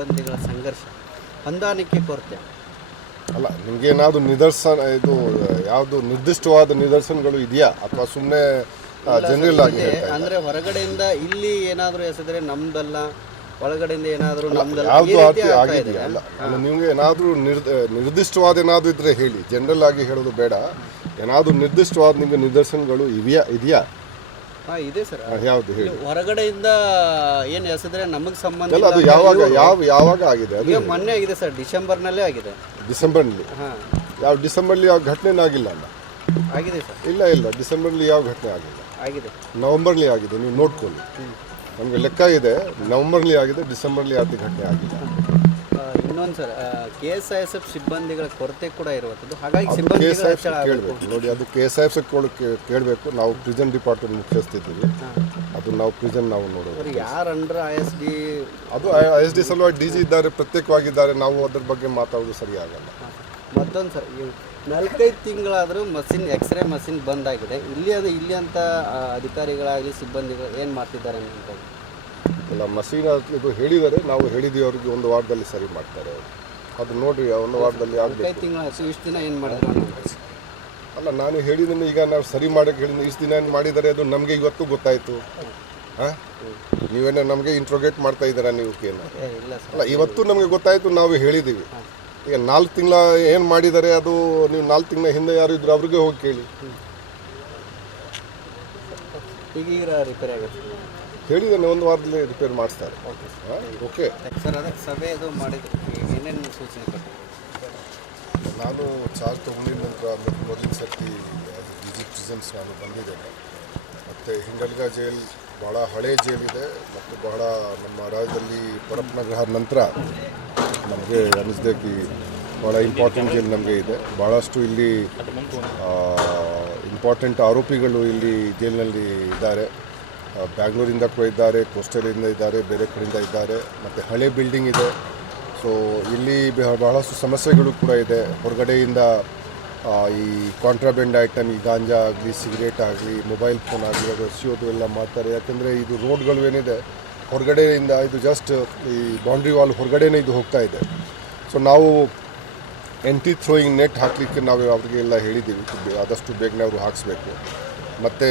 ಸಿಬ್ಬಂದಿಗಳ ಸಂಘರ್ಷ, ಹೊಂದಾಣಿಕೆ ಕೊರತೆ. ಅಲ್ಲ, ನಿಮಗೇನಾದರೂ ನಿದರ್ಶನ ಇದು ಯಾವುದು ನಿರ್ದಿಷ್ಟವಾದ ನಿದರ್ಶನಗಳು ಇದೆಯಾ ಅಥವಾ ಸುಮ್ಮನೆ ಜನರಲ್ ಆಗಿ ಅಂದರೆ ಹೊರಗಡೆಯಿಂದ ಇಲ್ಲಿ ಏನಾದರೂ ಎಸೆದರೆ ನಮ್ದಲ್ಲ, ಒಳಗಡೆಯಿಂದ ಏನಾದರೂ ನಮ್ದಲ್ಲ, ಯಾವುದು ಆಗಿದೆಯಾ? ಅಲ್ಲ, ನಿಮಗೆ ಏನಾದರೂ ನಿರ್ದಿಷ್ಟವಾದ ಏನಾದರೂ ಇದ್ರೆ ಹೇಳಿ, ಜನರಲ್ ಆಗಿ ಹೇಳೋದು ಬೇಡ. ಏನಾದರೂ ನಿರ್ದಿಷ್ಟವಾದ ನಿಮಗೆ ನಿದರ್ಶನಗಳು ಇದೆಯಾ? ಇದೆ ಸರ್. ಯಾವುದು ಹೇಳಿ? ಹೊರಗಡೆಯಿಂದ ಏನು ಎಸೆದ್ರೆ ನಮಗೆ ಸಂಬಂಧ ಇಲ್ಲ. ಅದು ಯಾವಾಗ ಆಗಿದೆ? ಅದು ಮೊನ್ನೆ ಆಗಿದೆ ಸರ್, ಡಿಸೆಂಬರ್ನಲ್ಲೇ ಆಗಿದೆ. ಡಿಸೆಂಬರ್ನಲ್ಲಿ? ಯಾವ ಡಿಸೆಂಬರ್ಲಿ ಯಾವ ಘಟನೆನೂ ಆಗಿಲ್ಲ ಅಲ್ಲ? ಆಗಿದೆ ಸರ್. ಇಲ್ಲ, ಡಿಸೆಂಬರ್ಲಿ ಯಾವ ಘಟನೆ ಆಗಿಲ್ಲ. ಆಗಿದೆ. ನವೆಂಬರ್ಲಿ ಆಗಿದೆ, ನೀವು ನೋಡ್ಕೊಳ್ಳಿ. ನಮಗೆ ಲೆಕ್ಕ ಇದೆ, ನವೆಂಬರ್ಲಿ ಆಗಿದೆ, ಡಿಸೆಂಬರ್ಲಿ ಯಾವುದೇ ಘಟನೆ ಆಗಿಲ್ಲ. ಇನ್ನೊಂದು ಸರ್, KSISF ಸಿಬ್ಬಂದಿಗಳ ಕೊರತೆ ಕೂಡ ಇರುವಂಥದ್ದು, ಹಾಗಾಗಿ ಸಿಬ್ಬಂದಿಗಳ ಕೇಳಬೇಕು ನೋಡಿ. ಅದು KSISF ಕೇಳಬೇಕು. ನಾವು ಪ್ರಿಸನ್ ಡಿಪಾರ್ಟ್ಮೆಂಟ್ ಮುಖ್ಯಸ್ಥಿದ್ದೀವಿ, ಅದು ನಾವು ಪ್ರಿಸನ್ ನಾವು ನೋಡೋದು. ಯಾರು ಅಂಡರ್ ISD, ಅದು ISD ಸಲುವಾಗಿ DG ಇದ್ದಾರೆ, ಪ್ರತ್ಯೇಕವಾಗಿದ್ದಾರೆ. ನಾವು ಅದ್ರ ಬಗ್ಗೆ ಮಾತಾಡೋದು ಸರಿಯಾಗಲ್ಲ. ಮತ್ತೊಂದು ಸರ್, 4-5 ತಿಂಗಳಾದರೂ ಎಕ್ಸ್ರೇ ಮಷಿನ್ ಬಂದಾಗಿದೆ. ಇಲ್ಲಿ ಅಂತ ಅಧಿಕಾರಿಗಳಾಗಲಿ ಸಿಬ್ಬಂದಿಗಳು ಏನು ಮಾಡ್ತಿದ್ದಾರೆ ಅಂತ? ಇಲ್ಲ, ಮಷೀನ್ ಇದು ಹೇಳಿದ್ದಾರೆ, ನಾವು ಹೇಳಿದ್ದೀವಿ ಅವ್ರಿಗೆ, ಒಂದು ವಾರದಲ್ಲಿ ಸರಿ ಮಾಡ್ತಾರೆ. ಅದು ನೋಡಿರಿ, ಒಂದು ವಾರದಲ್ಲಿ ಆಗಬೇಕು. 5 ತಿಂಗಳು ಇಷ್ಟು ದಿನ ಏನು ಮಾಡಿದ್ರು? ಅಲ್ಲ, ನಾನು ಹೇಳಿದ್ದೀನಿ, ಈಗ ನಾವು ಸರಿ ಮಾಡೋಕ್ಕೆ ಹೇಳಿದ್ದೀನಿ. ಇಷ್ಟು ದಿನ ಏನು ಮಾಡಿದ್ದಾರೆ ಅದು ನಮಗೆ ಇವತ್ತು ಗೊತ್ತಾಯಿತು. ಹಾಂ, ನೀವೇನೋ ನಮಗೆ ಇಂಟ್ರೋಗೇಟ್ ಮಾಡ್ತಾ ಇದ್ದೀರಾ ನೀವು? ಅಲ್ಲ, ಇವತ್ತು ನಮಗೆ ಗೊತ್ತಾಯಿತು, ನಾವು ಹೇಳಿದ್ದೀವಿ. ಈಗ 4 ತಿಂಗಳ ಏನು ಮಾಡಿದ್ದಾರೆ ಅದು ನೀವು 4 ತಿಂಗಳ ಹಿಂದೆ ಯಾರು ಇದ್ರು ಅವ್ರಿಗೆ ಹೋಗಿ ಕೇಳಿ. ಈಗ ರಿಪೇರಿ ಆಗುತ್ತೆ ಹೇಳಿದ್ದಾನೆ, ಒಂದು ವಾರದಲ್ಲಿ ರಿಪೇರ್ ಮಾಡಿಸ್ತಾರೆ. Okay sir. ಅದಕ್ಕೆ ಸಭೆ ಅದು ಮಾಡಿದ್ರು, ಏನೇನು ಸೂಚನೆ ಕೊಟ್ಟರು? ನಾನು ಚಾರ್ಜ್ ತೊಗೊಂಡಿದ ನಂತರ ಮೊದಲಿನ ಸರ್ತಿ DG ಪ್ರಿಸನ್ಸ್ ನಾನು ಬಂದಿದ್ದೇನೆ. ಮತ್ತು ಹಿಂಗಲ್ಗ ಜೈಲ್ ಭಾಳ ಹಳೆ ಜೈಲಿದೆ ಮತ್ತು ಬಹಳ ನಮ್ಮ ರಾಜ್ಯದಲ್ಲಿ ಪರಪ್ಪನಗರ ನಂತರ ನಮಗೆ ಅನ್ನಿಸ್ದೆ ಕಿ ಭಾಳ ಇಂಪಾರ್ಟೆಂಟ್ ಜೈಲ್ ನಮಗೆ ಇದೆ. ಭಾಳಷ್ಟು ಇಲ್ಲಿ ಇಂಪಾರ್ಟೆಂಟ್ ಆರೋಪಿಗಳು ಇಲ್ಲಿ ಜೈಲಿನಲ್ಲಿ ಇದ್ದಾರೆ. ಬ್ಯಾಂಗ್ಳೂರಿಂದ ಕೂಡ ಇದ್ದಾರೆ, ಕೋಸ್ಟಲಿಂದ ಇದ್ದಾರೆ, ಬೇರೆ ಕಡೆಯಿಂದ ಇದ್ದಾರೆ. ಮತ್ತು ಹಳೆ ಬಿಲ್ಡಿಂಗ್ ಇದೆ. ಸೊ ಇಲ್ಲಿ ಬಹಳಷ್ಟು ಸಮಸ್ಯೆಗಳು ಕೂಡ ಇದೆ. ಹೊರಗಡೆಯಿಂದ ಈ ಕಾಂಟ್ರಾಬ್ಯಾಂಡ್ ಐಟಮ್, ಈ ಗಾಂಜಾ ಆಗಲಿ, ಸಿಗರೇಟ್ ಆಗಲಿ, ಮೊಬೈಲ್ ಫೋನ್ ಆಗಲಿ, ಅದು ಎಸೆಯೋದು ಎಲ್ಲ ಮಾಡ್ತಾರೆ. ಯಾಕೆಂದರೆ ಇದು ರೋಡ್ಗಳು ಏನಿದೆ ಹೊರಗಡೆಯಿಂದ, ಇದು ಜಸ್ಟ್ ಈ ಬೌಂಡ್ರಿ ವಾಲ್ ಹೊರಗಡೆನೇ ಇದು ಹೋಗ್ತಾ ಇದೆ. ಸೊ ನಾವು ಎಂಟಿ ಥ್ರೋಯಿಂಗ್ ನೆಟ್ ಹಾಕಲಿಕ್ಕೆ ನಾವು ಅವರಿಗೆಲ್ಲ ಹೇಳಿದ್ದೀವಿ, ಆದಷ್ಟು ಬೇಗನೆ ಅವರು ಹಾಕಿಸ್ಬೇಕು. ಮತ್ತು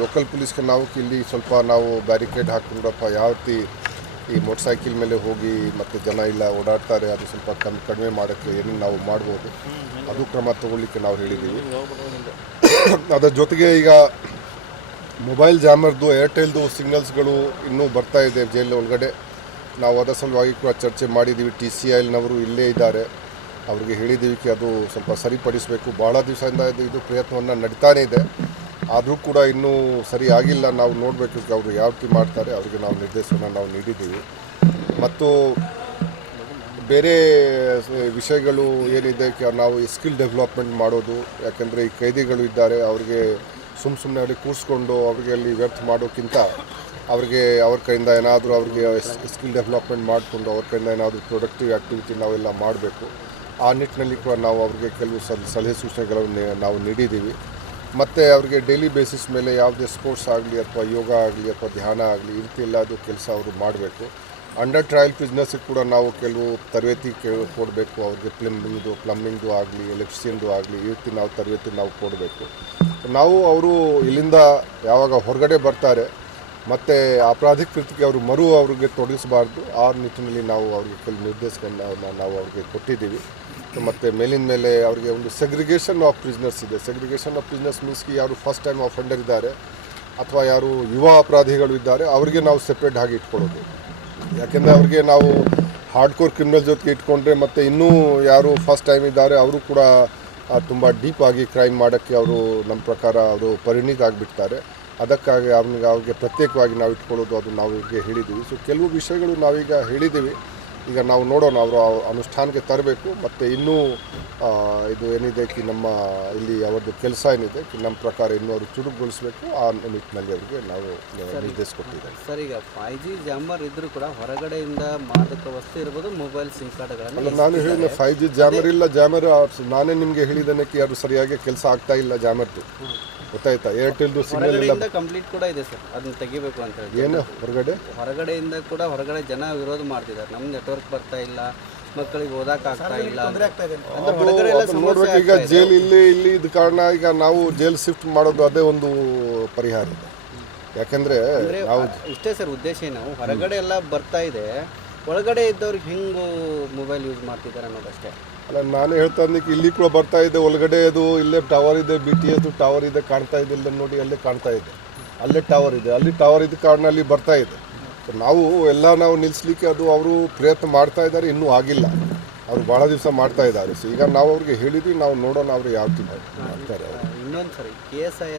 ಲೋಕಲ್ ಪೊಲೀಸ್ಗೆ ನಾವು ಇಲ್ಲಿ ಸ್ವಲ್ಪ ನಾವು ಬ್ಯಾರಿಕೇಡ್ ಹಾಕ್ಕೊಂಡಪ್ಪ, ಯಾವ ರೀತಿ ಈ ಮೋಟರ್ ಸೈಕಲ್ ಮೇಲೆ ಹೋಗಿ ಮತ್ತು ಜನ ಇಲ್ಲ ಓಡಾಡ್ತಾರೆ, ಅದು ಸ್ವಲ್ಪ ಕಡಿಮೆ ಮಾಡೋಕ್ಕೆ ಏನೇನು ನಾವು ಮಾಡ್ಬೋದು ಅದು ಕ್ರಮ ತಗೊಳ್ಳಿಕ್ಕೆ ನಾವು ಹೇಳಿದ್ದೀವಿ. ಅದರ ಜೊತೆಗೆ ಈಗ ಮೊಬೈಲ್ ಜಾಮರ್ದು, ಏರ್ಟೆಲ್ದು ಸಿಗ್ನಲ್ಸ್ಗಳು ಇನ್ನೂ ಬರ್ತಾ ಇದೆ ಜೈಲಿನ ಒಳಗಡೆ. ನಾವು ಅದರ ಸಲುವಾಗಿ ಕೂಡ ಚರ್ಚೆ ಮಾಡಿದ್ದೀವಿ. TCILನವರು ಇಲ್ಲೇ ಇದ್ದಾರೆ, ಅವ್ರಿಗೆ ಹೇಳಿದ್ದೀವಿ ಅದು ಸ್ವಲ್ಪ ಸರಿಪಡಿಸಬೇಕು. ಭಾಳ ದಿವಸದಿಂದ ಇದು ಪ್ರಯತ್ನವನ್ನು ನಡೀತಾನೇ ಇದೆ, ಆದರೂ ಕೂಡ ಇನ್ನೂ ಸರಿ ಆಗಿಲ್ಲ. ನಾವು ನೋಡಬೇಕು ಅವರು ಯಾವ ರೀತಿ ಮಾಡ್ತಾರೆ, ಅವರಿಗೆ ನಾವು ನಿರ್ದೇಶನ ನಾವು ನೀಡಿದ್ದೀವಿ. ಮತ್ತು ಬೇರೆ ವಿಷಯಗಳು ಏನಿದೆ, ನಾವು ಸ್ಕಿಲ್ ಡೆವಲಪ್ಮೆಂಟ್ ಮಾಡೋದು. ಯಾಕೆಂದರೆ ಈ ಕೈದಿಗಳು ಇದ್ದಾರೆ, ಅವ್ರಿಗೆ ಸುಮ್ಮನೆ ಅಲ್ಲಿ ಕೂರಿಸ್ಕೊಂಡು ಅವ್ರಿಗೆ ಅಲ್ಲಿ ವ್ಯರ್ಥ ಮಾಡೋಕ್ಕಿಂತ ಅವ್ರಿಗೆ ಅವ್ರ ಕೈಯಿಂದ ಏನಾದರೂ ಅವ್ರಿಗೆ ಸ್ಕಿಲ್ ಡೆವಲಪ್ಮೆಂಟ್ ಮಾಡಿಕೊಂಡು ಅವ್ರ ಕೈಯಿಂದ ಏನಾದರೂ ಪ್ರೊಡಕ್ಟಿವ್ ಆ್ಯಕ್ಟಿವಿಟಿ ನಾವೆಲ್ಲ ಮಾಡಬೇಕು. ಆ ನಿಟ್ಟಿನಲ್ಲಿ ಕೂಡ ನಾವು ಅವ್ರಿಗೆ ಕೆಲವು ಸಲಹೆ ಸೂಚನೆಗಳನ್ನು ನಾವು ನೀಡಿದ್ದೀವಿ. ಮತ್ತು ಅವ್ರಿಗೆ ಡೈಲಿ ಬೇಸಿಸ್ ಮೇಲೆ ಯಾವುದೇ ಸ್ಪೋರ್ಟ್ಸ್ ಆಗಲಿ ಅಥವಾ ಯೋಗ ಆಗಲಿ ಅಥವಾ ಧ್ಯಾನ ಆಗಲಿ ಈ ರೀತಿ ಎಲ್ಲದು ಕೆಲಸ ಅವರು ಮಾಡಬೇಕು. ಅಂಡರ್ ಟ್ರಯಲ್ ಬಿಸ್ನೆಸ್ಸಿಗೆ ಕೂಡ ನಾವು ಕೆಲವು ತರಬೇತಿ ಕೊಡಬೇಕು. ಅವ್ರಿಗೆ ಪ್ಲಂಬಿಂಗ್ದು ಆಗಲಿ, ಎಲೆಕ್ಟ್ರಿಷಿಯನ್ದು ಆಗಲಿ ಈ ರೀತಿ ನಾವು ತರಬೇತಿ ನಾವು ಕೊಡಬೇಕು. ನಾವು ಅವರು ಇಲ್ಲಿಂದ ಯಾವಾಗ ಹೊರಗಡೆ ಬರ್ತಾರೆ ಮತ್ತು ಅಪರಾಧಿಕ ಕೃತ್ಯಕ್ಕೆ ಅವರು ಅವ್ರಿಗೆ ತೊಡಗಿಸಬಾರ್ದು. ಆ ನಿಟ್ಟಿನಲ್ಲಿ ನಾವು ಅವ್ರಿಗೆ ಕೆಲವು ನಿರ್ದೇಶನಗಳನ್ನು ನಾವು ಅವ್ರಿಗೆ ಕೊಟ್ಟಿದ್ದೀವಿ. ಮತ್ತು ಮೇಲಿನ ಮೇಲೆ ಅವರಿಗೆ ಒಂದು ಸೆಗ್ರಿಗೇಷನ್ ಆಫ್ ಪ್ರಿಸ್ನರ್ಸ್ ಇದೆ. ಸೆಗ್ರಿಗೇಷನ್ ಆಫ್ ಪ್ರಿಸ್ನರ್ಸ್ ಮೀನ್ಸ್ಗೆ ಯಾರು ಫಸ್ಟ್ ಟೈಮ್ ಅಫೆಂಡರ್ ಇದ್ದಾರೆ ಅಥವಾ ಯಾರು ಯುವ ಅಪರಾಧಿಗಳು ಇದ್ದಾರೆ ಅವರಿಗೆ ನಾವು ಸೆಪ್ರೇಟ್ ಆಗಿ ಇಟ್ಕೊಳ್ಳೋದು. ಯಾಕೆಂದರೆ ಅವ್ರಿಗೆ ನಾವು ಹಾರ್ಡ್ಕೋರ್ ಕ್ರಿಮಿನಲ್ ಜೊತೆಗೆ ಇಟ್ಕೊಂಡ್ರೆ ಮತ್ತು ಇನ್ನೂ ಯಾರು ಫಸ್ಟ್ ಟೈಮ್ ಇದ್ದಾರೆ ಅವರು ಕೂಡ ತುಂಬ ಡೀಪ್ ಆಗಿ ಕ್ರೈಮ್ ಮಾಡೋಕ್ಕೆ ಅವರು ನಮ್ಮ ಪ್ರಕಾರ ಅವರು ಪರಿಣಿತ ಆಗಿಬಿಡ್ತಾರೆ. ಅದಕ್ಕಾಗಿ ಅವ್ರಿಗೆ ಪ್ರತ್ಯೇಕವಾಗಿ ನಾವು ಇಟ್ಕೊಳ್ಳೋದು ಅದು ನಾವು ಈಗ ಹೇಳಿದ್ದೀವಿ. ಸೊ ಕೆಲವು ವಿಷಯಗಳು ನಾವೀಗ ಹೇಳಿದ್ದೀವಿ, ಈಗ ನಾವು ನೋಡೋಣ ಅವರು ಅನುಷ್ಠಾನಕ್ಕೆ ತರಬೇಕು. ಮತ್ತು ಇನ್ನೂ ಇದು ಏನಿದೆ ಕಿ ನಮ್ಮ ಇಲ್ಲಿ ಅವ್ರದ್ದು ಕೆಲಸ ಏನಿದೆ ಕಿ ನಮ್ಮ ಪ್ರಕಾರ ಇನ್ನೂ ಅವರು ಚುರುಕುಗೊಳಿಸಬೇಕು. ಆ ನಿಟ್ಟಿನಲ್ಲಿ ಅವರಿಗೆ ನಾವು ನಿರ್ದೇಶ ಕೊಟ್ಟಿದ್ದೇವೆ. ಸರ್, ಈಗ 5G ಜಾಮರ್ ಇದ್ದರೂ ಕೂಡ ಹೊರಗಡೆಯಿಂದ ಮಾದಕ ವಸ್ತು ಇರ್ಬೋದು, ಮೊಬೈಲ್ ಸಿಮ್ ಕಾರ್ಡ್ಗಳನ್ನು ನಾನು ಹೇಳಿದೆ 5G ಜಾಮರ್ ಇಲ್ಲ. ಜಾಮರ್ ನಾನೇ ನಿಮಗೆ ಹೇಳಿದ್ದೇನೆ ಕಿ ಅದು ಸರಿಯಾಗಿ ಕೆಲಸ ಆಗ್ತಾ ಇಲ್ಲ ಜಾಮರ್ದು. ಗೊತ್ತಾಯ್ತಾ ಏರ್ಟೆಲ್ದು ಸಿಗ್ನಲ್ ಎಲ್ಲ ಹೊರಗಡೆಯಿಂದ ಕಂಪ್ಲೀಟ್ ಕೂಡ ಇದೆ ಸರ್, ಅದನ್ನ ತೆಗಿಬೇಕು ಅಂತ ಹೇಳಿ. ಏನು ಹೊರಗಡೆ ಹೊರಗಡೆಯಿಂದ ಕೂಡ ಹೊರಗಡೆ ಜನ ವಿರೋಧ ಮಾಡ್ತಿದ್ದಾರೆ, ನಮ್ಮ ನೆಟ್ವರ್ಕ್ ಬರ್ತಾ ಇಲ್ಲ, ಮಕ್ಕಳಿಗೆ ಓದಕ್ಕೆ ಆಗ್ತಾ ಇಲ್ಲ ಅಂದ್ರೆ ಹೊರಗಡೆ ಎಲ್ಲ ಸಮಸ್ಯೆ ನೋಡ್ಬೇಕು. ಈಗ ಜೈಲ್ ಇಲ್ಲಿ ಇದ್ದ ಕಾರಣ ಈಗ ನಾವು ಜೈಲ್ ಶಿಫ್ಟ್ ಮಾಡೋದು ಅದೇ ಒಂದು ಪರಿಹಾರ ಇದೆ. ಯಾಕೆಂದರೆ ನಾವು ಇಷ್ಟೇ ಸರ್ ಉದ್ದೇಶ ಏನು, ಹೊರಗಡೆ ಎಲ್ಲ ಬರ್ತಾ ಇದೆ, ಒಳಗಡೆ ಇದ್ದವ್ರಿಗೆ ಹೆಂಗೆ ಮೊಬೈಲ್ ಯೂಸ್ ಮಾಡ್ತಿದ್ದಾರೆ ಅನ್ನೋದಷ್ಟೇ. ಅಲ್ಲ, ನಾನು ಹೇಳ್ತಾ ಇದ್ದಕ್ಕೆ ಇಲ್ಲಿ ಕೂಡ ಬರ್ತಾ ಇದೆ, ಒಳಗಡೆ ಅದು ಇಲ್ಲೇ ಟವರ್ ಇದೆ, BTS ಟವರ್ ಇದೆ, ಕಾಣ್ತಾ ಇದೆ, ಇಲ್ಲ ನೋಡಿ ಅಲ್ಲೇ ಕಾಣ್ತಾ ಇದೆ, ಅಲ್ಲೇ ಟವರ್ ಇದೆ, ಅಲ್ಲಿ ಟವರ್ ಇದ್ದ ಕಾರಣ ಅಲ್ಲಿ ಬರ್ತಾ ಇದೆ. ಸೊ ನಾವು ನಿಲ್ಲಿಸ್ಲಿಕ್ಕೆ ಅದು ಅವರು ಪ್ರಯತ್ನ ಮಾಡ್ತಾ ಇದ್ದಾರೆ, ಇನ್ನೂ ಆಗಿಲ್ಲ, ಅವರು ಭಾಳ ದಿವಸ ಮಾಡ್ತಾ ಇದ್ದಾರೆ. ಸೊ ಈಗ ನಾವು ಅವ್ರಿಗೆ ಹೇಳಿದ್ವಿ, ನಾವು ನೋಡೋಣ ಅವರು ಯಾವ ಮಾಡ್ತಾರೆ. ಇನ್ನೊಂದು ಸರಿ KSI